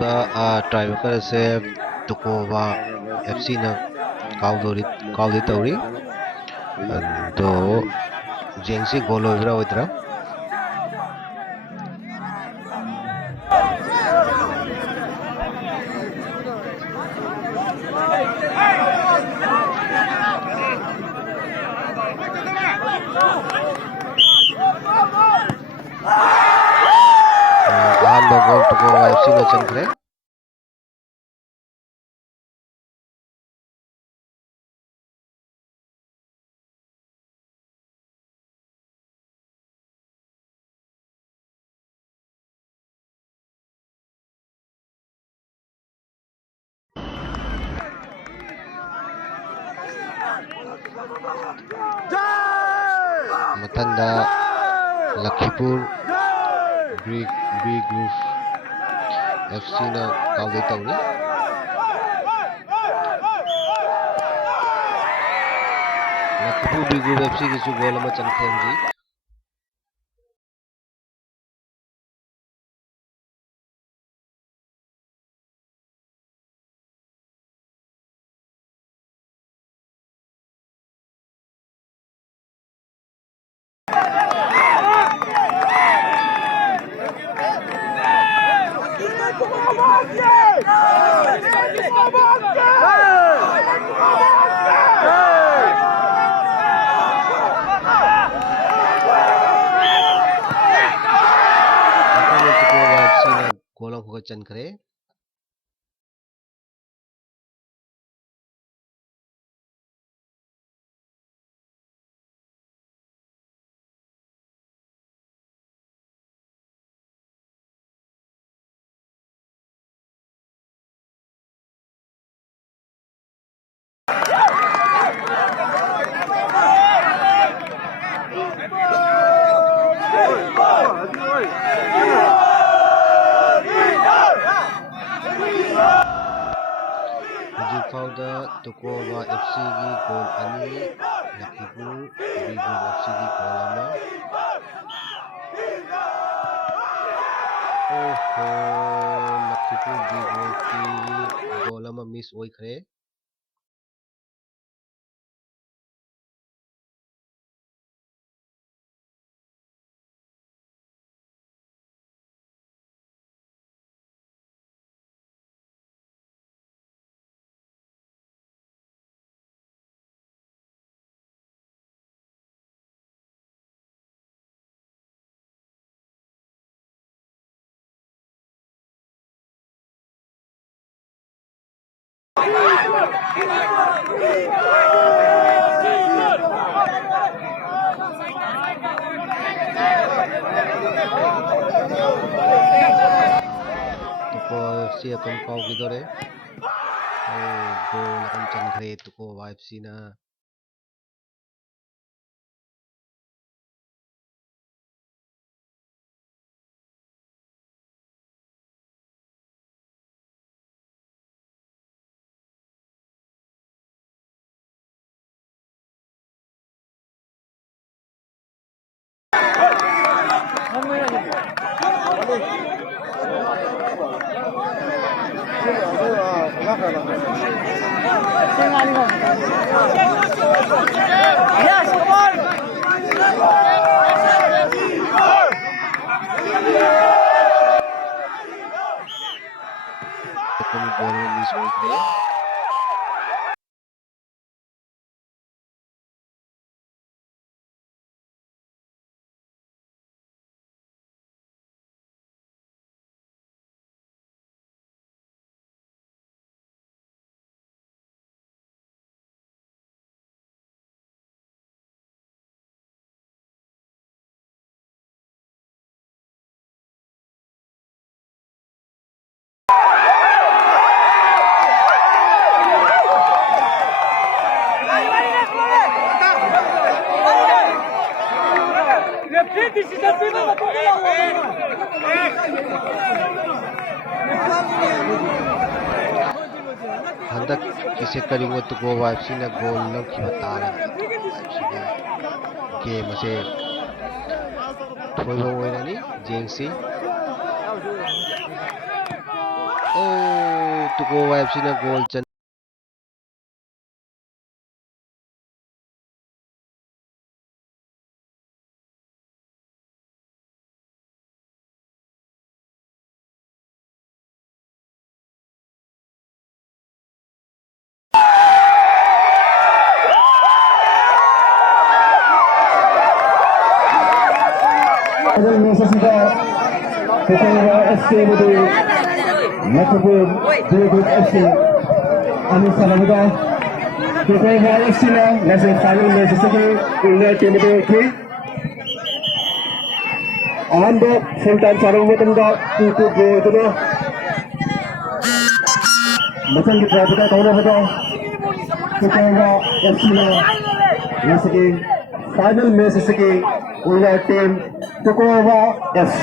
ꯃꯇꯨꯡꯗ ꯇ꯭ꯔꯥꯏꯕꯦꯀꯔ ꯑꯁꯦ ꯇꯣꯀꯣꯕꯥ FC ꯅ ꯀꯥꯎꯗꯤ ꯇꯧꯔꯤ ꯑꯗꯣ ꯖꯦꯡꯁꯤ ꯒꯣꯜ ꯑꯣꯏꯕ꯭ꯔꯥ ꯑꯣꯏꯗ꯭ꯔꯥ ꯑꯍꯥꯟꯕ ꯒꯣꯜ ꯇꯣꯀꯣꯕꯥ FC ꯅ ꯆꯟꯈ꯭ꯔꯦ ꯃꯊꯪꯗ ꯂꯛꯈꯤꯄꯨꯔ ꯕꯤ ꯒ꯭ꯔꯨꯞ FC ꯅ ꯀꯥꯎꯗꯤ ꯇꯧꯔꯤ ꯂꯛꯈꯤꯄꯨꯔ ꯕꯤ ꯒ꯭ꯔꯨꯞ FC ꯒꯤꯁꯨ ꯒꯣꯜ ꯑꯃ ꯆꯟꯈ꯭ꯔꯦ ꯍꯧꯖꯤꯛ ꯇꯣꯀꯣꯕꯥ FC ꯅ ꯒꯣꯜ ꯑꯃꯈꯛ ꯆꯟꯈ꯭ꯔꯦ ꯍꯧꯖꯤꯛ ꯐꯥꯎꯗ ꯇꯣꯀꯣꯕꯥ FC ꯒꯤ goal 2 Lakhipur B group FC ꯒꯤ ꯒꯣꯜ 1 ओहो लखीपुर बी ग्रुप की गोल अमा मिस ओइखरे तुको FC अपन काउगिदोरे गोल अपन चनखरे तुको FC ना Yes, come on! अपन गोल मिस ओइखरे हंदक किसे करिंगो तुको FC ना गोल लौखिबा तारा FC गे गेम असे थोइबो ओइरानी जेंगसी Tukowa FC na goal dyan. Final message Tukowa FC मध्ये Metropole David FC आणि सालामध्ये Tukowa FC ला nasa final message ulit मध्ये की on the full time sarang matanda to go to the matang kita pada tahun pada Tukowa FC La nasa की final message की ulit team Tukowa FC